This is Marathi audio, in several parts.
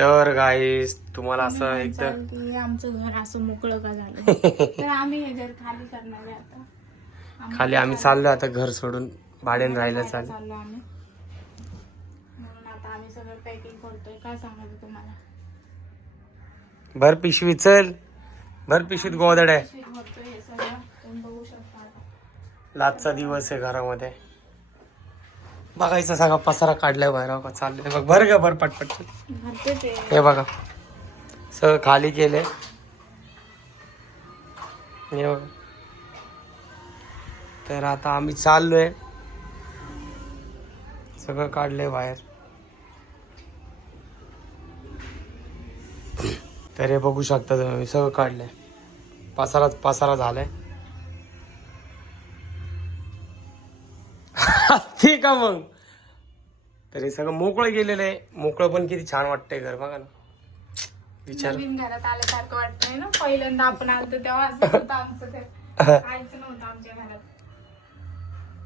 तर गाईस तुम्हाला असं एकदम की आमचं घर असं मोकळं का झालं? तर आम्ही हे घर खाली करणार आहे आता. आम्ही खाली आम्ही चाललो आता घर सोडून भाड्याने चाललो चाललो आम्ही. म्हणून आता आम्ही सगळं पॅकिंग करतोय. काय सांगायचं तुम्हाला? भर पिशवी चल. भर पिशवीत गोदड आहे पिशवीत भरतोय हे सगळं. तुम्ही बघू शकता आता. लाजचा दिवस आहे घरामध्ये. बघायचं सांगा पसारा काढलाय बाहेर का चाललंय. बघ भर ग भर पटपट हे बघा. सगळं खाली केलंय. हे बघा. तर आता आम्ही चाललोय. सगळं काढलंय बाहेर. तर हे बघू शकता तुम्ही सगळं काढलंय. पसारा पसारा झालाय. आहे मग? तर हे सगळं मोकळं गेलेलं आहे. मोकळं पण किती छान वाटतंय घर बघा ना. विचार. नवीन घरात आल्यासारखं वाटतंय ना. पहिल्यांदा आपण आलतो तेव्हा असं होतं आमचं घर. काहीच नव्हतं आमच्या घरात.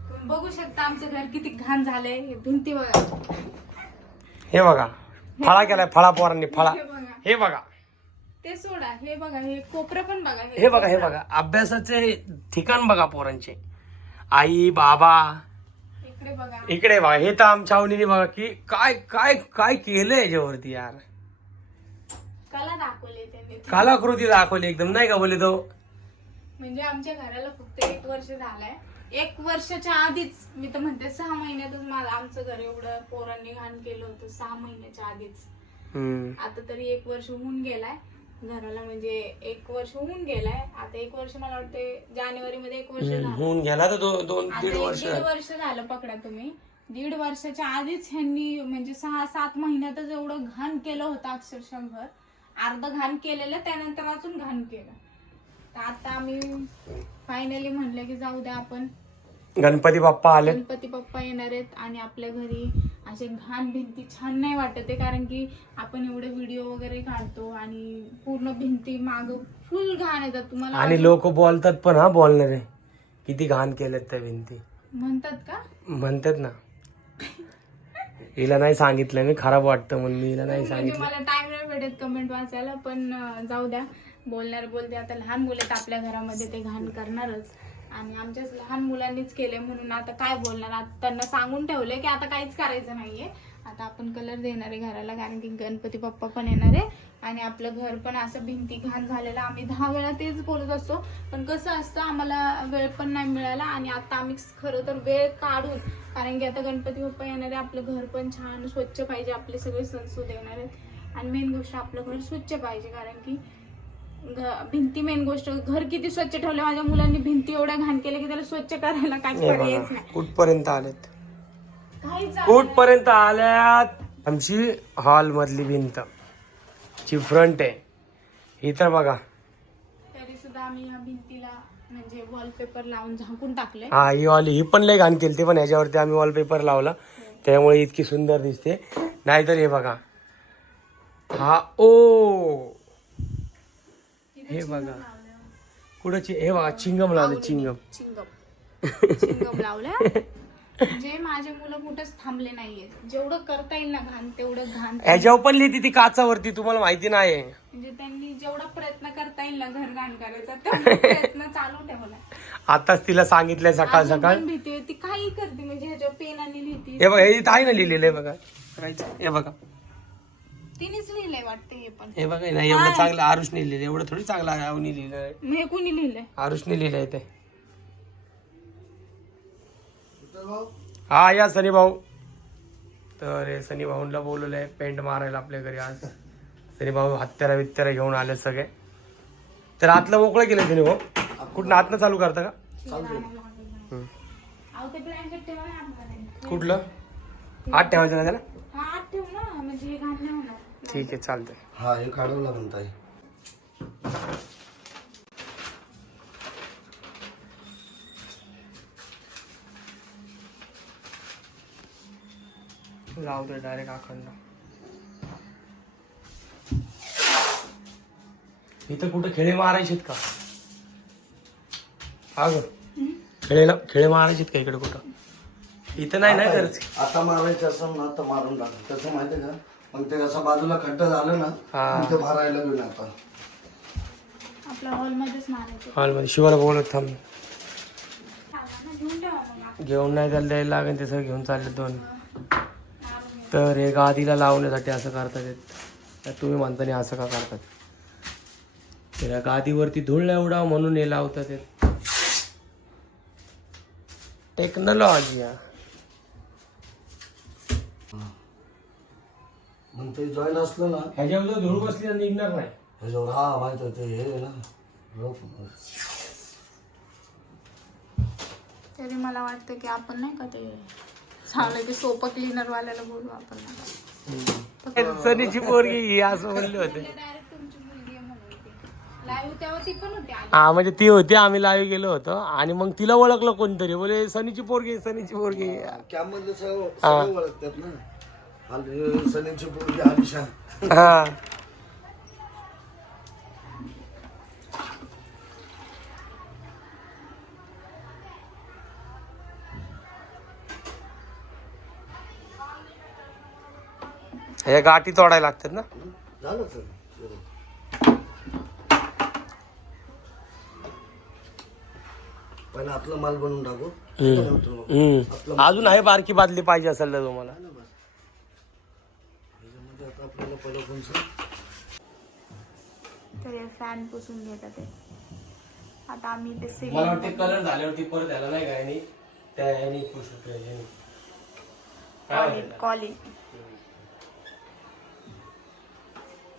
तुम्ही बघू शकता आमचं घर किती घाण झालंय. हे भिंती बघा. हे बघा. फळा केलाय फळा पोरांनी फळा. हे बघा. हे बघा. ते सोडा. हे बघा हे कोपरं पण बघा. हे बघा हे बघा. अभ्यासाचे ठिकाण बघा पोरांचे. आई बाबा इकडे बघा. हे तर आमच्या आवडीने बघा की काय काय काय केलंय याच्यावरती यार. कला दाखवले त्यांनी. कलाकृती दाखवली एकदम नाही का बोले तो? म्हणजे आमच्या घराला फक्त एक वर्ष झालंय. एक वर्षाच्या आधीच मी तर म्हणते सहा महिन्यातच आमचं घर एवढं पोरांनी घाण केलं होतं सहा महिन्याच्या आधीच. हम्म. आता तरी एक वर्ष होऊन गेलाय. घराला म्हणजे एक वर्ष होऊन गेलाय. आता एक वर्ष मला वाटते जानेवारी मध्ये एक वर्ष झालं. होऊन गेला तर दोन दोन आता दीड एक वर्ष. दीड वर्ष झालं पकडा तुम्ही. दीड वर्षाच्या आधीच ह्यांनी म्हणजे सहा सात महिन्यातच एवढं घाण केलं होतं अक्षरशः घर. अर्ध घाण केलेलं त्यानंतर अजून घाण केलं. तर आता आम्ही फायनली म्हणलं की जाऊ द्या आपण. गणपती बाप्पा आले गणपती बाप्पा येणार आहेत आणि आपल्या घरी असे घाण भिंती छान नाही वाटत आहे कारण की आपण एवढे व्हिडिओ वगैरे काढतो आणि पूर्ण भिंती माग फुल घाण येतात. तुम्हाला आणि लोक बोलतात पण हा बोलणारे किती घाण केलेत त्या भिंती. म्हणतात का? म्हणतात ना. हिला नाही सांगितलं मी खराब वाटतं म्हणून मी हिला नाही म्हणजे सांगितलं. मला टाइम नाही भेटत कमेंट वाचायला पण अं, जाऊ द्या. बोलणार बोलते. आता लहान मुलं आहेत आपल्या घरामध्ये ते घाण करणारच. आणि आमच्याच लहान मुलांनीच केले म्हणून आता काय बोलणार? आता त्यांना सांगून ठेवले की आता काहीच करायचं नाहीये. आता आपण कलर देणार आहे घराला कारण की गणपती बाप्पा पण येणार आहे. आणि आपलं घर पण असं भिंती घाण झालेलं आम्ही दहा वेळा तेच बोलत असतो. पण कसं असतं आम्हाला वेळ पण नाही मिळाला आणि आता आम्ही खरं तर वेळ काढून कारण की आता गणपती बाप्पा येणार आहे आपलं घर पण छान स्वच्छ पाहिजे आपले सगळे संस्कृत येणार आहेत. आणि मेन गोष्ट आपलं घर स्वच्छ पाहिजे कारण की भिंती मेन गोष्ट. घर किती स्वच्छ ठेवले माझ्या मुलांनी भिंती एवढ्या घाण केल्या की त्याला स्वच्छ करायला काय पर्यायच नाही. कुठपर्यंत आलेत? काहीच कुठपर्यंत आल्यात? आमची हॉल मधली भिंत. ची फ्रंट आहे. ही तर बघा. तरी सुद्धा आम्ही ह्या भिंतीला म्हणजे वॉलपेपर लावून झाकून टाकले हा ही हॉल ही पण लय घाण केली पण ह्याच्यावरती आम्ही वॉलपेपर लावला. त्यामुळे इतकी सुंदर दिसते. नाहीतर हे बघा. हा ओ! हे बघा. कुठं चि- हे बघा चिंगम लावलं चिंगम. चिंगम. चिंगम जे माझे मुलं कुठेच थांबले नाहीये जेवढं करता येईल ना घाण तेवढं घाण ह्याच्यावर पण लिहिते ती काचावरती तुम्हाला माहिती नाही म्हणजे त्यांनी जेवढा प्रयत्न करता येईल ना घर घाण करायचा तेवढा प्रयत्न चालू ठेवला आताच तिला सांगितलंय सकाळ अजून सकाळ. पण भीती होती काही करते म्हणजे ह्याच्या पेनाने लिहिती. हे बघा हे इथं आहे ना लिहिलेलं बघा. करायचं. हे बघा. तिनेच लिहिलंय वाटतं हे पण. हे बघा नाही एवढं चांगलं आरुषने लिहिलं एवढं थोडी चांगलं आहे अवनी लिहिलं आहे मग हे कुणी लिहिलंय? आरुषने लिहिलंय ते. हा या सनी भाऊ. तर हे सनी भाऊंला बोलवलंय पेंट मारायला आपल्या घरी आज. सनी भाऊ हत्यारा बित्यारा घेऊन आले सगळे. तर आतलं मोकळं केलं सनी भाऊ. कुठं आतनं चालू करता का? हम्म. अहो ते ब्लँकेट ठेवा ना आतमध्ये. कुठलं? आत ठेवायचं का त्याला? हा आत ठेव ना म्हणजे हे घाण नाही होणार. ठीक आहे चालतंय. हा हे लागेल ताई. लावतोय डायरेक्ट अखंड. इथं कुठं खेळे मारायचेत का? हा ग. खेळेला खेळे मारायचेत का इकडे कुठं? इथं नाही ना आता मारायचं असं ना तर मारून टाक. कसं माहितीये का? मग ते असं बाजूला खड्डा झालं ना. मग ते भरायला गेलं आता आपल्या हॉलमध्येच मारायचं हॉलमध्ये शिवाला बोलत थांब घेऊन ठेवा मग घेऊन नाही त्याला द्यायला लागेल ते सगळं घेऊन चालले दोन. तर हे गादीला लावण्यासाठी असं करतात हे. तर तुम्ही म्हणताना असं का करतात त्या गादीवरती धूळ नाही उडाव म्हणून हे लावतात हे. टेक्नॉलॉजी मग ते जॉईन असलं ना ह्याच्यावर धूळ बसली तर निघणार नाही. त्याच्यावर हा माहीत आहे ते हे ना. रोप. तरी मला वाटतं की आपण नाही का ते चांगलं ते सोपं क्लीनर वाल्याला बोलू आपण. सनीची पोरगी ही असं म्हणले होते. डायरेक्ट तुमची मुलगी आहे म्हणून ती लाईव्ह तेव्हा ती पण होती आली हा म्हणजे ती होती आम्ही लाईव्ह गेलो होतो. आणि मग तिला ओळखलं कोणतरी. बोले सनीची पोरगी सनीची पोरगी कॅम्प मधले सगळे सगळे ओळखतात ना. आली सनीची पोरगी आलिशा हा. हे गाठी तोडायला लागतात ना? झालं सर. पहिला आपला माल बनवून टाकू. मग. अजून आहे बारकी बादली पाहिजे असेल तर तुम्हाला त्याच्यामध्ये आता आपल्याला पहिलं कोणचं तर फॅन पुसून घेतात आता आम्ही ते मला सिलिंग वाटते कलर झाल्यावरती परत यायला नाही का यांनी? त्या यांनी पुसू. काय कॉलिन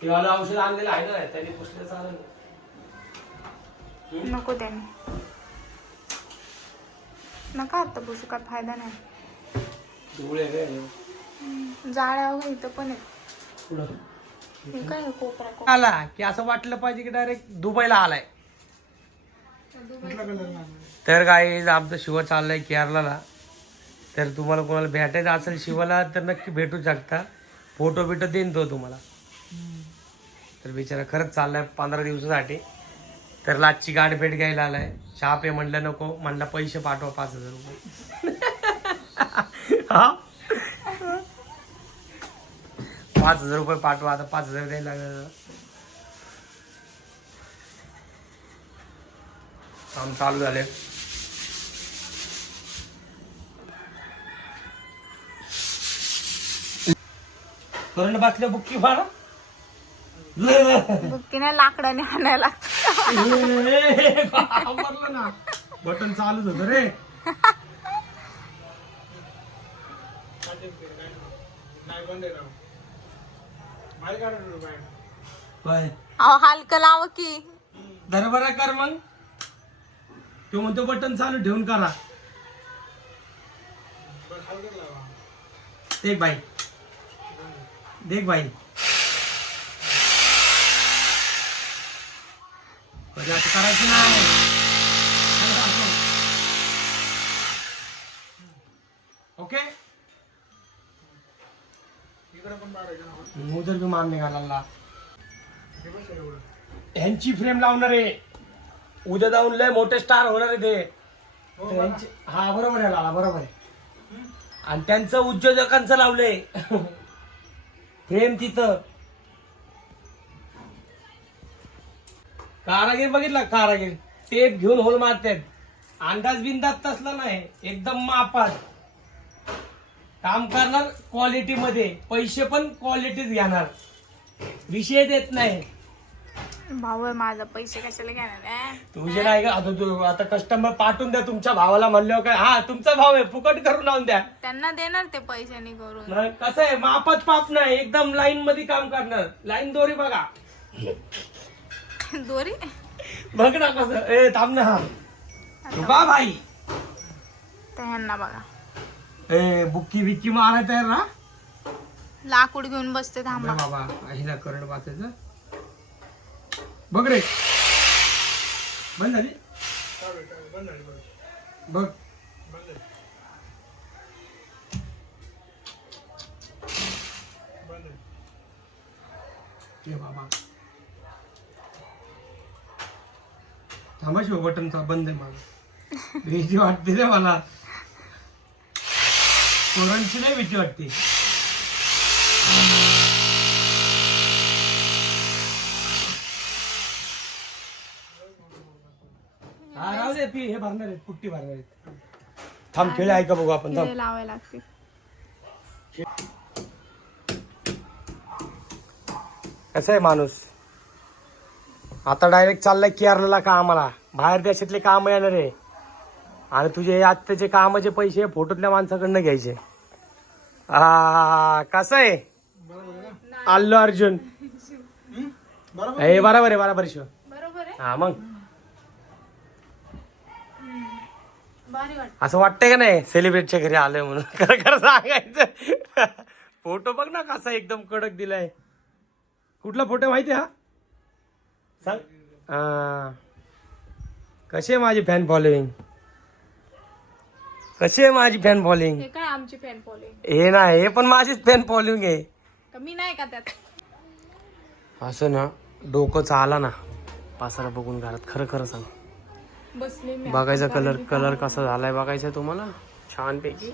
ते वाला औषध आणलेलं आहे ना त्यांनी पुसलं चालेल नको त्याने. नका आता पुसू काय फायदा नाही. काय जाळ्या वगैरे इथं पण आहेत पुढं हे काय आहे कोपरा कोपरा आला की असं वाटलं पाहिजे की डायरेक्ट दुबईला आलाय. तर काय आमचं शिव चाललंय केरळला. तर तुम्हाला कोणाला भेटायचं असेल शिवाला तर नक्की भेटू शकता. फोटो बिटो देईन तो तुम्हाला. तर बिचारा खरंच चाललाय पंधरा दिवसासाठी. तर लाचची गाडी भेट घ्यायला आलाय. चहा पे म्हणलं नको म्हणलं पैसे पाठवा पाच हजार रुपये. हा? पाच हजार रुपये पाठवा आता पाच हजार द्यायला लागलं काम चालू झाले. करंट बसल्या बुक्की फार बुक्कीने लाकडाने आणायला लागतं. ना. बटन चालूच होत रे. काय अहो हलकं लाव की. बरोबर कर मग. तो म्हणतो बटन चालू ठेवून करा. देख भाई देख भाई कधी असं करायचं नाही. उधर भी मान निघाला ह्यांची फ्रेम लावणार आहे. उद्या जाऊन लय मोठे स्टार होणार आहे ते. ह्यांची- हा बरोबर आहे लाला बरोबर आहे. आणि त्यांचं उद्योजकांचं लावलंय. फ्रेम तिथं. कारागीर बघितला कारागीर? टेप घेऊन होल मारतात. अंदाज बिंदाज तसला नाही. एकदम मापात. काम करणार क्वालिटी मध्ये. पैसे पण क्वालिटीच घेणार. विषय देत नाही. भाऊ आहे माझा पैसे कशाला घेणार? तुझे नाही का आता तू आता कस्टमर पाठवून द्या तुमच्या भावाला म्हणल्यावर काय? हा तुमचा भाव आहे फुकट करून लावून द्या. त्यांना देणार ते पैशाने करून. कसं आहे मापात पाप नाही एकदम लाईन मध्ये काम करणार. लाईन दोरी बघा. दोरी? बघ ना कसं ए थांब ना. हा बा भाई तर ह्यांना बघा. ए बुक्की बिक्की मारायचं आहे ना लाकूड घेऊन बसते थांबा. बाबा आईला करंट वाचायचं. बघ रे. बंद झाली? बघ. ये बाबा. थांबा शिव बटनचा बंद आहे माझं. भीती वाटते रे मला. चोरांची नाही भीती वाटते. हे भरणार आहेत पुट्टी भरणार आहेत. थांब खेळ ऐका बघू आपण? लावायला लागते कसं आहे माणूस? आता डायरेक्ट चाललाय केरला का आम्हाला? बाहेर देशातले काम येणार आहे. आणि तुझे आत्ताचे कामाचे पैसे फोटोतल्या माणसाकडनं घ्यायचे. आ कसं आहे? अल्लू अर्जुन. हे बरोबर आहे बरोबर शिव. हा मग. असं वाटतंय का नाही? सेलिब्रिटीच्या घरी आलोय म्हणून. खरं खरं सांगायचं. फोटो बघ ना कसा एकदम कडक दिलाय. कुठला फोटो माहिती हा? सांग. हा. आहे माझी फॅन फॉलोईंग कशी आहे माझी फॅन फॉलोईंग हे काय आमची फॅन फॉलोईंग हे ना हे पण माझीच फॅन फॉलोईंग आहे. का मी नाही का त्यात? असं ना डोकं चाला ना. पासाला बघून घरात खरं खरं सांग. बसले मी बघायचा कलर कलर कसा झालाय बघायचा तुम्हाला? छान पैकी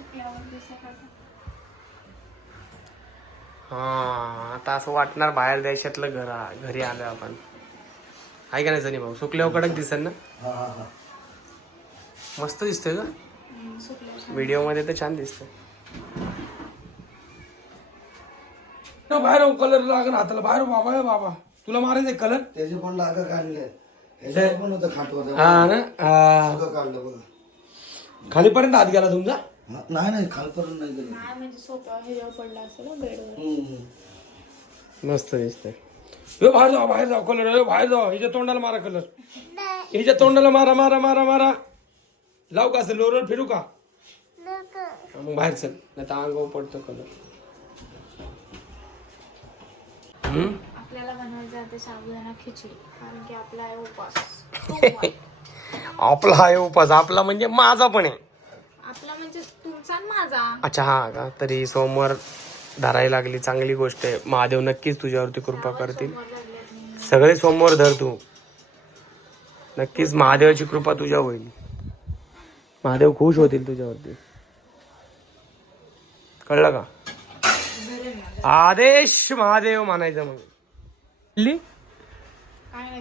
हा आता असं वाटणार बाहेर देशातलं घर घरी आलोय आपण. आहे का नाही जणी भाऊ? सुकल्यावर कडक दिसेल ना? हा हा हा. मस्त दिसतोय का? व्हिडिओमध्ये तर छान दिसतंय. बाहेर कलर लागण हाताला. बाहेर बाबा बाबा. तुला मारायचं कलर त्याचे पण लागा काढले ह्याच्यावर पण होतं खाटवर हा ना? हा. सगळं काढलं बघा. खालीपर्यंत हात गेला तुमचा? हा, नाही नाही खालपर्यंत नाही गेलं. नाही म्हणजे सोप्या ह्याच्यावर पडला असेल ना बेडवर. हम्म. मस्त दिसतंय. ए बाहेर जाऊ बाहेर जाऊ कलर बाहेर जाऊ. हिच्या तोंडाला मारा कलर हिच्या तोंडाला मारा मारा मारा मारा. लावू का असं लोरवर फिरू का? हा, मग बाहेर चल नाही तर अंगावर पडतो कलर. आपल्याला बनवायचं आहे ते साबुदाणा खिचडी कारण की आपला आहे उपास आपला आहे उपास आपला म्हणजे माझा पण आहे. आपला म्हणजे तुमचा आणि माझा. अच्छा हा का? तरी सोमवार धरायला लागली चांगली गोष्ट आहे. महादेव नक्कीच तुझ्यावरती कृपा करतील. सगळे सोमवार धर तू. नक्कीच महादेवाची कृपा तुझ्या होईल. महादेव खुश होतील तुझ्यावरती. कळलं का? आदेश महादेव मानायचं मग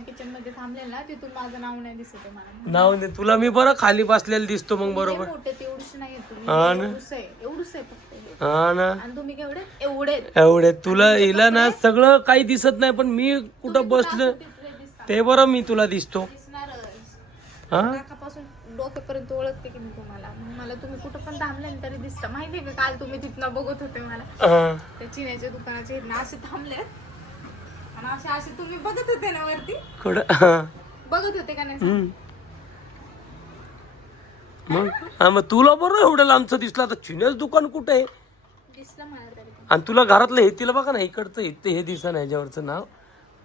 किचनमध्ये थांबले ना तिथून माझं नाव नाही दिसत आहे मला. नाव दे तुला मी बरं खाली बसलेलं दिसतो मग बरोबर. मोठे तेवढीच नाही येत तुम्ही. हा ना. एवढूच आहे एवढूच आहे फक्त हे. हा ना. आणि तुम्ही केवढे? एवढे. एवढे. तुला हिला ना सगळं काही दिसत नाही पण मी कुठं बसलं ते बरं मी तुला दिसतो. दिसणारच. हा? नाकापासून डोक्यापर्यंत ओळखते की मी तुम्हाला? मग मला तुम्ही कुठं पण थांबले ना तरी दिसतं. माहितीये का काल तुम्ही तिथनं बघत होते मला. त्या चिन्याच्या दुकानाचे ना असे थांबले आणि असे असे तुम्ही बघत होते ना वरती? कुठं. बघत होते का नाही. मग? हा मग तुला बरं एवढं लांबचं दिसलं. आता चिन्याच दुकान कुठं आहे? दिसलं मला तरी पण. आणि तुला घरातलं हे तिला बघा ना इकडचं हे हे दिसन ह्याच्यावरचं नाव.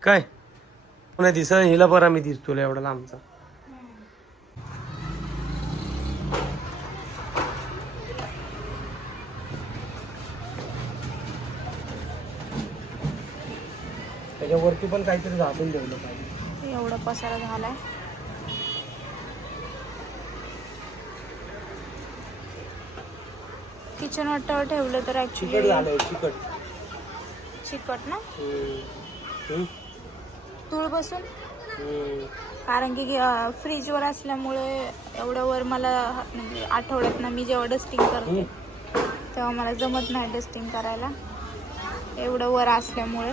काय? नाही हिला बरं मी दिसतो एवढा लांबचा. त्याच्यावरती पण काहीतरी झाकून ठेवलं पाहिजे. एवढा पसारा झालाय. किचन वाटावर ठेवलं तर चिकट चिकट. चिकट ना. तूळ बसून. कारण की फ्रीजवर असल्यामुळे एवढ्या वर मला म्हणजे आठवड्यात ना मी जेव्हा डस्टिंग करते तेव्हा मला जमत नाही डस्टिंग करायला. एवढं वर असल्यामुळे.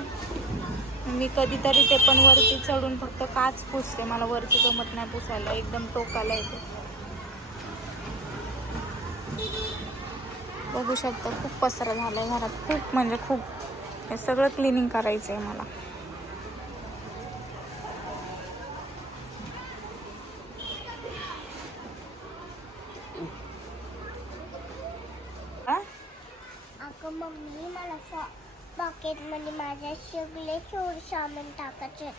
मी कधीतरी ते पण वरती चढून फक्त काच पुसते. मला वरती जमत नाही पुसायला. एकदम टोकाला येते. बघू शकता खूप पसरा झाला आहे घरात. खूप म्हणजे खूप. हे सगळं क्लिनिंग करायचं आहे मला हा? अगं मम्मी मला पॉकेट मध्ये माझ्या सगळे चोर सामान टाकायचे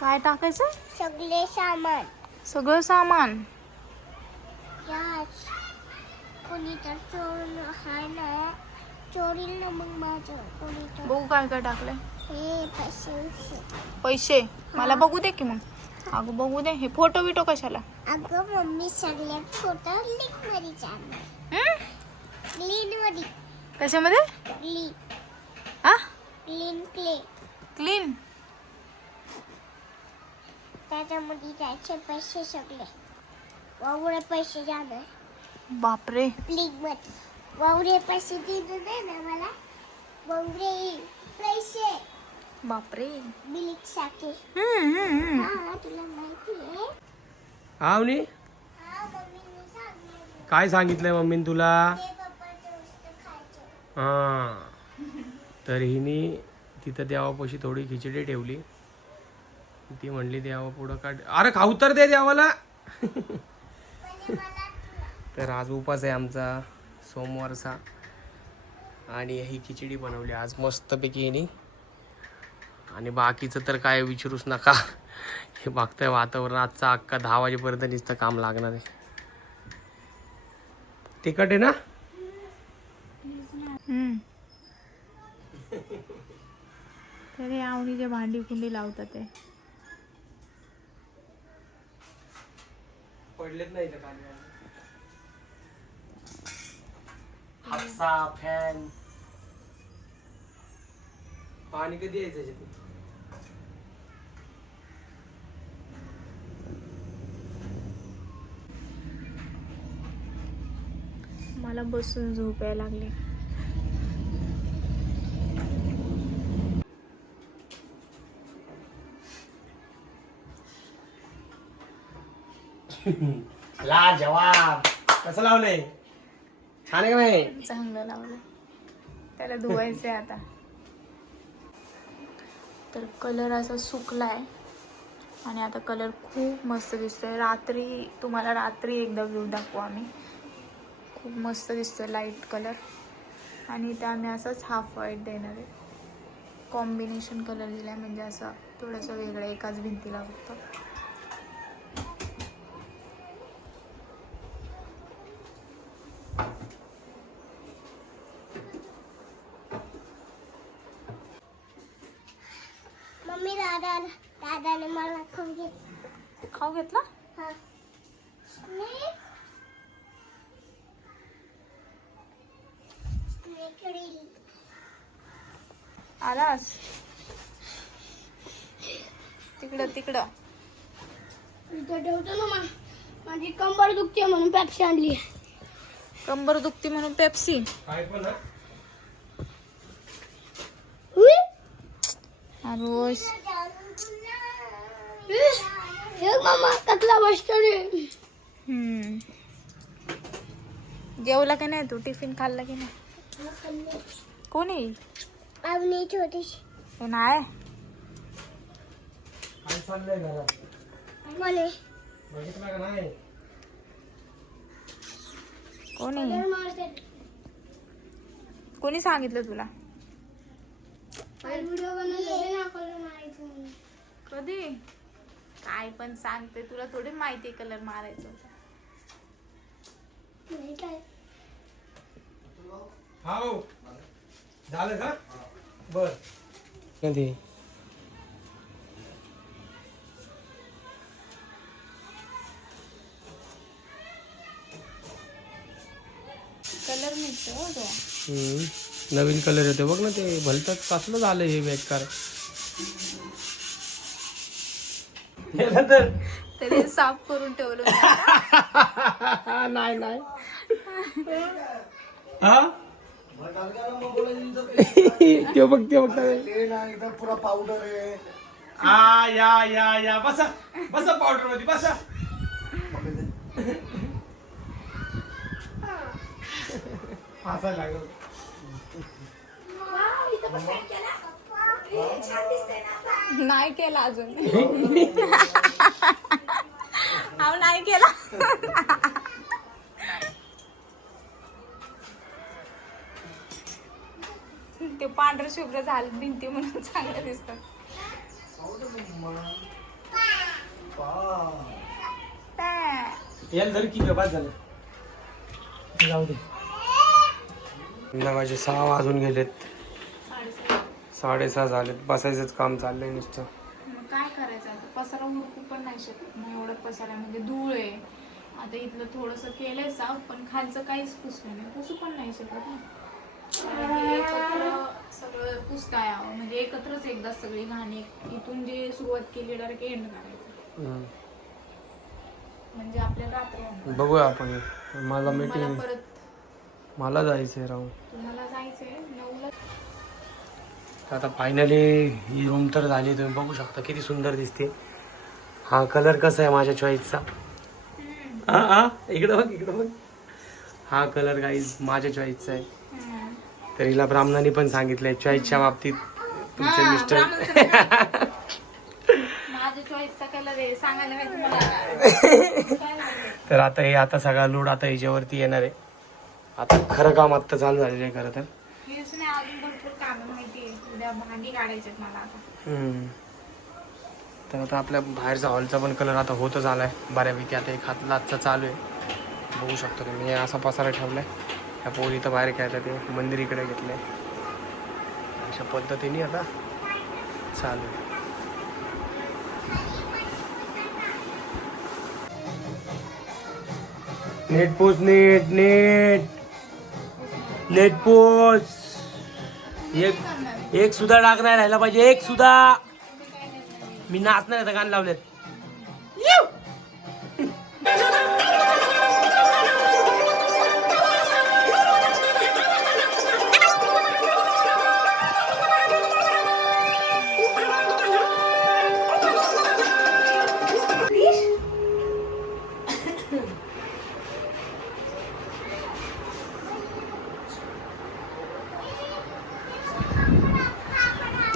काय टाकायचं? सगळे सामान. सगळं सामान? याच. कोणी तर चोर हाय ना. चोरील ना मग माझं. कोणी तर. बघू काय काय टाकलंय. हे पैसे उसे. पैसे? मला बघू दे की मग. अगं बघू दे. हे फोटो बिटो कशाला? अगं मम्मी सगळे फोटो लिंकमध्ये जाणार हं? क्लीन मध्ये कशामध्ये? क्लीन हा? क्लीन क्ले क्लीन त्याच्यामध्ये जायचे पैसे सगळे. वावरे पैसे जाणार. बापरे. प्लीज मत वावरे पैसे दिले नाही ना मला. वावरे पैसे. बापरे. मिलिक साके हम्म, हम्म, हम्म. हा तुला माहिती आहे. हा अवनी? हा मम्मीने सांगितलं. काय सांगितलंय मम्मीने तुला? ते पप्पाचं नुसतं खायचं. हा. तर हिने तिथं देवापाशी थोडी खिचडी ठेवली. ती म्हणली देवा पुढं काढ. अरे खाऊ तर दे देवाला. तर आज उपास आहे आमचा सोमवारचा. आणि ही खिचडी बनवली आज मस्तपैकी हिने. आणि बाकीचं तर काय विचारूच नका. हे बघतंय वातावरण आजचा अख्खा दहा वाजेपर्यंत नुसतं काम लागणार आहे. तिकट आहे ना? हम्म. तर हे आवडीचे भांडी कुंडी लावतात ते. पडलेत नाही हापसा फॅन पाणी कधी यायचं त्याच्यात मला बसून झोप यायला लागली. ला जवाब. कसं लावलंय? छान आहे का नाही? चांगलं लावलं त्याला धुवायचं आहे आता. तर कलर असा सुकलाय. आणि आता कलर खूप मस्त दिसतोय. रात्री तुम्हाला रात्री एकदा व्ह्यू दाखवू आम्ही. खूप मस्त दिसतोय लाइट कलर आणि इथे आम्ही असाच हाफ व्हाईट देणार आहे. कॉम्बिनेशन कलर दिलाय म्हणजे असं थोडंसं वेगळं एकाच भिंतीला फक्त मम्मी दादा दादाने मला खाऊ घेत खाऊ घेतला? हा. आलास? तिकडं तिकडं. इथं ठेवतो ना मा माझी कंबर दुखते म्हणून पॅप्सी आणली कंबर दुखती म्हणून पेप्सी. काय पण हा? रोज. हे. जेवला की नाही तू? टिफिन खाल्ला की नाही? कोणी? आवनी छोटीशी हे नाही बघितलं का नाही? कोणी? कोणी सांगितलं तुला? कधी? काय पण सांगते तुला थोडी माहिती कलर मारायचं. होतं. नाही काय. हाव. झालं का? बर. कधी? कलर निघतो हो तो. नवीन कलर येतो बघ ना ते भलतच कसलं झालं हे बेकार. तर साफ करून ठेवलं. नाही नाही. हा? ते बघ ते बघ. ते ना एकदम पुरा पावडर आहे आ या या या. बसा. बसा पावडरमध्ये बसा. हसायला लागलं. नाही केला अजून. अहो नाही केला. ते पांढरं शुभ्र झालं भिंती म्हणून चांगलं दिसतं. याला जरी किती बाद झालं. जाऊ दे. संध्याकाळचे सहा वाजून गेलेत. साडेसहा झालेत. बसायचंच काम चाललंय नुसतं. मग काय करायचं आता? पसारा उरकू पण नाही शकत. ना एवढं पसारा म्हणजे धूळ आहे. आता इथलं थोडंसं केलंय साफ पण खालचं काहीच पुसलं नाही. पुसू पण नाही शकत ना. कारण की एकत्र सगळं पुसता यावं म्हणजे एकत्रच एकदा सगळी घाण एक- इथून जे सुरुवात केली डायरेक्ट एंड करायचं. हम्म. म्हणजे आपल्याला रात्र होणार. बघूया आपण. मला मला मीटिंग परत मला जायचंय राहू तुम्हाला जायचंय नऊला? आता फायनली ही रूम तर झाली. तुम्ही बघू शकता किती सुंदर दिसते. हा कलर कसा आहे माझ्या चॉईसचा हा हा. इकडं बघ इकडं बघ. हा कलर काही माझ्या चॉईसचा आहे. तर हिला ब्राह्मणाने पण सांगितलंय चॉईसच्या बाबतीत तुमचे मिस्टर? तर आता हे आता सगळा लोड आता हिच्यावरती येणार आहे. आता खरं काम आत्ता चालू झालेलं आहे खरं तर. हेच नाही अजून भरपूर काम माहिती आहे. उद्या भांडी काढायचे मला आता. हम्म. तर आता आपल्या बाहेरचा हॉलचा पण कलर आता होतच आलाय बऱ्यापैकी. आता एक हातला आजचा चालू आहे. बघू शकतो तुम्ही. हे असा पसारा ठेवलाय. ह्या पोरी तर बाहेर खेळतात. ते मंदिर इकडे घेतलंय. अशा पद्धतीने आता चालू आहे. नेट पोच नेट नेट. नेट एक एक सुद्धा डाग नाही राहिला पाहिजे एक सुद्धा मी नाचणार आता गाणं लावलेत.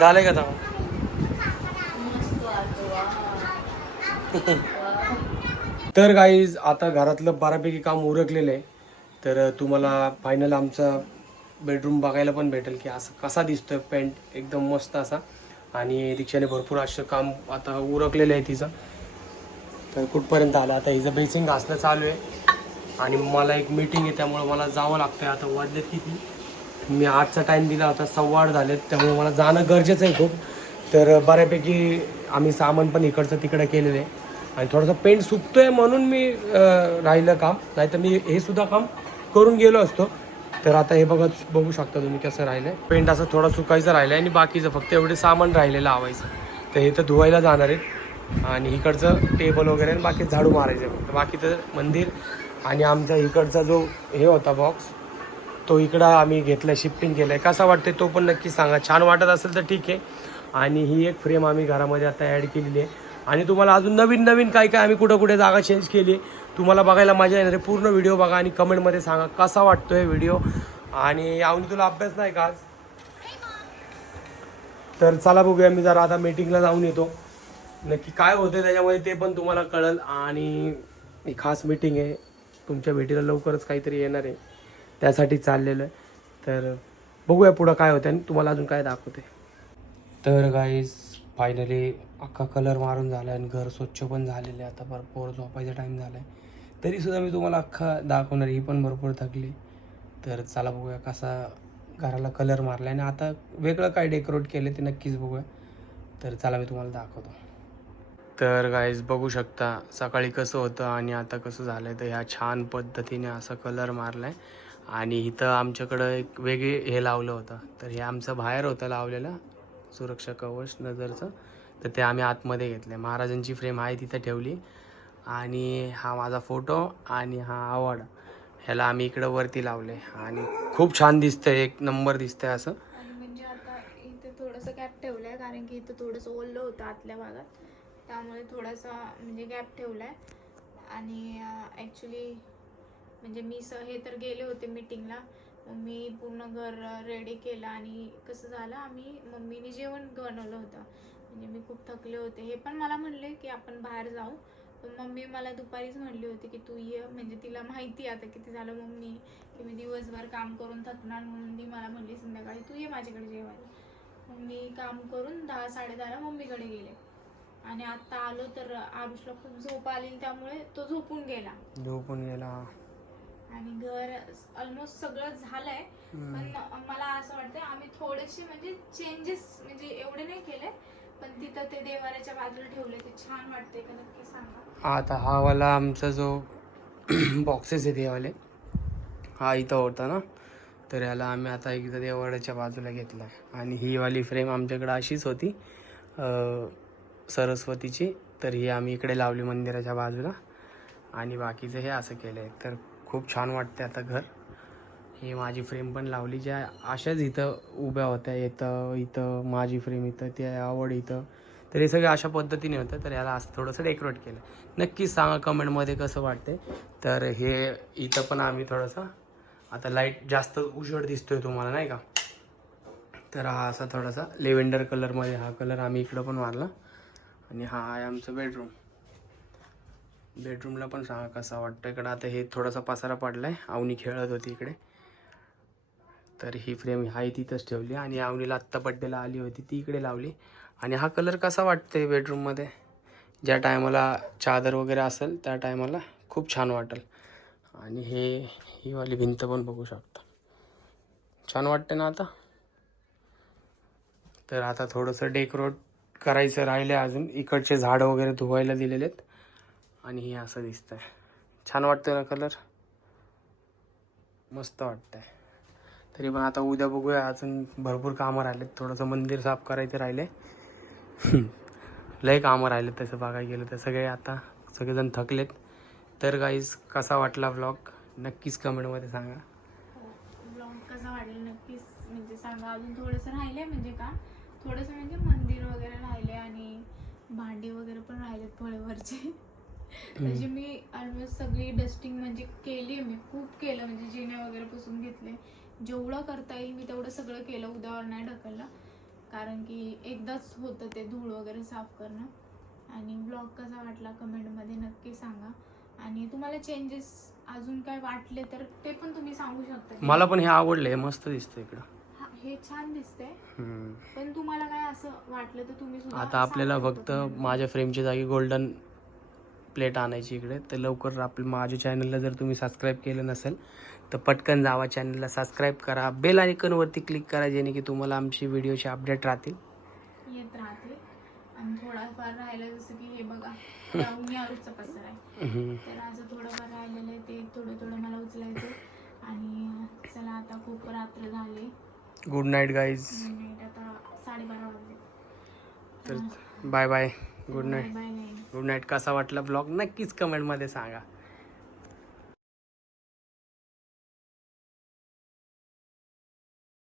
झाले का जाऊ तर गाईज आता घरातलं बऱ्यापैकी काम उरकलेलं आहे. तर तुम्हाला फायनल आमचा बेडरूम बघायला पण भेटेल की असं कसा दिसतोय पेंट एकदम मस्त असा. आणि रिक्षाने भरपूर असं काम आता उरकलेलं आहे तिचं. तर कुठपर्यंत आलं? आता हिचं बेसिंग घासणं चालू आहे. आणि मला एक मीटिंग आहे त्यामुळे मला जावं लागतंय. आता वाजलेत किती? मी आठचा टाईम दिला होता सव्वा आठ झालेत त्यामुळे मला जाणं गरजेचं आहे खूप. तर बऱ्यापैकी आम्ही सामान पण इकडचं तिकडं केलेलं आहे. आणि थोडंसं पेंट सुकतो आहे म्हणून मी राहिलं काम. नाही तर मी हे सुद्धा काम करून गेलो असतो. तर आता हे बघत बघू शकता तुम्ही कसं राहिलं आहे पेंट असं थोडं सुकायचं राहिलं आहे आणि बाकीचं फक्त एवढे सामान राहिलेलं लावायचं तर हे तर धुवायला जाणार आहेत. आणि इकडचं टेबल वगैरे आणि बाकी झाडू मारायचं फक्त. बाकी तर मंदिर आणि आमचा इकडचा जो हे होता बॉक्स तो इकडं आम्ही घेतलाय शिफ्टिंग केलंय. कसा वाटते तो पण नक्की सांगा. छान वाटत असेल तर ठीक आहे. आणि ही एक फ्रेम आम्ही घरामध्ये आता ॲड केलेली आहे. आणि तुम्हाला अजून नवीन नवीन काय काय आम्ही कुठं कुठे जागा चेंज केली तुम्हाला बघायला मजा येणार आहे. पूर्ण व्हिडिओ बघा आणि कमेंटमध्ये सांगा कसा वाटतोय व्हिडिओ आणि आवनी तुला अभ्यास नाही का आज? तर चला बघूया मी जरा आता मीटिंगला जाऊन येतो. नक्की काय होतं त्याच्यामध्ये ते पण तुम्हाला कळेल. आणि ही खास मीटिंग आहे. तुमच्या भेटीला लवकरच काहीतरी येणार आहे. त्यासाठी चाललेलं आहे. तर बघूया पुढं काय होतं आणि तुम्हाला अजून काय दाखवते. तर गाईज फायनली अख्खा कलर मारून झाला आणि घर स्वच्छ पण झालेलं आहे. आता भरपूर झोपायचा टाईम झाला आहे तरीसुद्धा मी तुम्हाला अख्खा दाखवणार ही पण भरपूर थकली. तर चला बघूया कसा घराला कलर मारला आणि आता वेगळं काय डेकोरेट केलं ते नक्कीच बघूया. तर चला मी तुम्हाला दाखवतो. तर गाईज बघू शकता सकाळी कसं होतं आणि आता कसं झालं आहे तर ह्या छान पद्धतीने असा कलर मारला आहे आणि इथं आमच्याकडं एक वेगळे हे लावलं होतं. तर हे आमचं बाहेर होतं लावलेलं सुरक्षा कवच नजरचं. तर ते आम्ही आतमध्ये घेतलं. महाराजांची फ्रेम आहे तिथं ठेवली. आणि हा माझा फोटो आणि हा आवड ह्याला आम्ही इकडं वरती लावले. आणि खूप छान दिसतंय एक नंबर दिसतंय असं. म्हणजे आता इथे थोडंसं गॅप ठेवलं आहे कारण की इथं थोडंसं ओललं होतं आतल्या भागात. त्यामुळे थोडासा म्हणजे गॅप ठेवला आहे आणि ॲक्च्युली म्हणजे मी स हे तर गेले होते मीटिंगला मी पूर्ण घर रेडी केलं आणि कसं झालं आम्ही मम्मीने जेवण बनवलं होतं. म्हणजे मी खूप थकले होते. हे पण मला म्हणले की आपण बाहेर जाऊ. पण मम्मी मला दुपारीच म्हणली होती की तू ये. म्हणजे तिला माहिती आता किती झालं मम्मी की मी दिवसभर काम करून थकणार म्हणून ती मला म्हणली संध्याकाळी तू ये माझ्याकडे जेवायला मग मी काम करून दहा साडेदहाला मम्मीकडे गेले. आणि आता आलो तर आरुषला खूप झोप आली त्यामुळे तो झोपून गेला. झोपून गेला. आणि घर ऑलमोस्ट सगळं झालंय. पण मला असं वाटतं आम्ही थोडेसे म्हणजे चेंजेस म्हणजे एवढे नाही केले पण तिथं ते देवाऱ्याच्या बाजूला ठेवले ते छान वाटते का नक्की सांगा. आता हा वाला आमचा जो बॉक्सेस आहे ते वाले हा इथं होता ना? तर याला आम्ही आता एकदा देवाड्याच्या बाजूला घेतला आणि ही वाली फ्रेम आमच्याकडे अशीच होती सरस्वतीची. तर ही आम्ही इकडे लावली मंदिराच्या बाजूला. आणि बाकीचं हे असं केलं आहे तर खूप छान वाटते आता घर. हे माझी फ्रेम पण लावली ज्या अशाच इथं उभ्या होत्या इथं इथं माझी फ्रेम इथं ते आवड इथं. तर हे सगळं अशा पद्धतीने होतं तर याला असं थोडंसं डेकोरेट केलं. नक्कीच सांगा कमेंटमध्ये कसं वाटते तर हे इथं पण आम्ही थोडंसं आता लाइट जास्त उजड दिसतोय तुम्हाला नाही का? तर हा असा थोडासा लेव्हेंडर कलरमध्ये हा कलर आम्ही इकडं पण मारला. आणि हा आहे आमचं बेडरूम बेडरूमला पण सांगा कसा वाटतं इकडं आता हे थोडासा पसारा पडला आहे आवनी खेळत होती इकडे. तर ही फ्रेम आहे तिथंच ठेवली आणि आवनीला आत्ता बड्डेला आली होती. ती इकडे लावली. आणि हा कलर कसा वाटते बेडरूममध्ये ज्या टायमाला चादर वगैरे असेल त्या टायमाला खूप छान वाटेल. आणि हे ही वाली भिंत पण बघू शकता. छान वाटते ना आता? तर आता थोडंसं डेकोरेट करायचं राहिलं अजून. इकडचे झाडं वगैरे धुवायला दिलेले आहेत आणि हे असं दिसतंय. छान वाटतं ना कलर मस्त वाटतंय. तरी पण आता उद्या बघूया. अजून भरपूर कामं राहिलेत. थोडंसं मंदिर साफ करायचं राहिले. लय कामं राहिलेत तसं बघायला गेलं तर. सगळे आता सगळेजण थकलेत. तर गाईज कसा वाटला ब्लॉग नक्कीच कमेंटमध्ये सांगा. ब्लॉग कसा वाटला? नक्कीच म्हणजे सांगा. अजून थोडंसं राहिले म्हणजे का? थोडंसं म्हणजे मंदिर वगैरे राहिले आणि भांडी वगैरे पण राहिलेत फळेवरचे तशी मी ऑलमोस्ट सगळी डस्टिंग म्हणजे केली मी. खूप केलं. म्हणजे जिने वगैरे पुसून घेतले. जेवढं करता येईल मी तेवढं सगळं केलं उद्यावर नाही ढकललं. कारण की एकदाच होतं ते धूळ वगैरे साफ करणं. आणि ब्लॉग कसा वाटला कमेंटमध्ये नक्की सांगा. आणि तुम्हाला चेंजेस अजून काय वाटले तर ते पण तुम्ही सांगू शकता. मला पण हे आवडलं. मस्त दिसतं इकडं. हा, छान दिसतंय. पण तुम्हाला काय असं वाटलं तर तुम्ही सुद्धा आता आपल्याला फक्त. माझ्या फ्रेमच्या जागी गोल्डन प्लेट आणायची इकडे. तर लवकर आपल्या माझ्या चॅनलला जर तुम्ही सबस्क्राईब केलं नसेल तर पटकन जावा चॅनलला सबस्क्राईब करा. बेल आयकनवरती क्लिक करा जेणे की तुम्हाला आमची व्हिडिओचे अपडेट राहतील. येत राहते. आणि थोडाफार राहिलं जसं की हे बघा लावणी आरूचा पसर आहे. हम्म. तर असं थोडंफार राहिलेलं आहे ते थोडं थोडं मला उचलायचं आणि चला आता खूप रात्र झाली. गुड नाईट गाईज मिनिट आता साडेबारा वाजले. तर bye bye good night good night कसा वाटला ब्लॉग नक्कीच कमेंटमध्ये सांगा.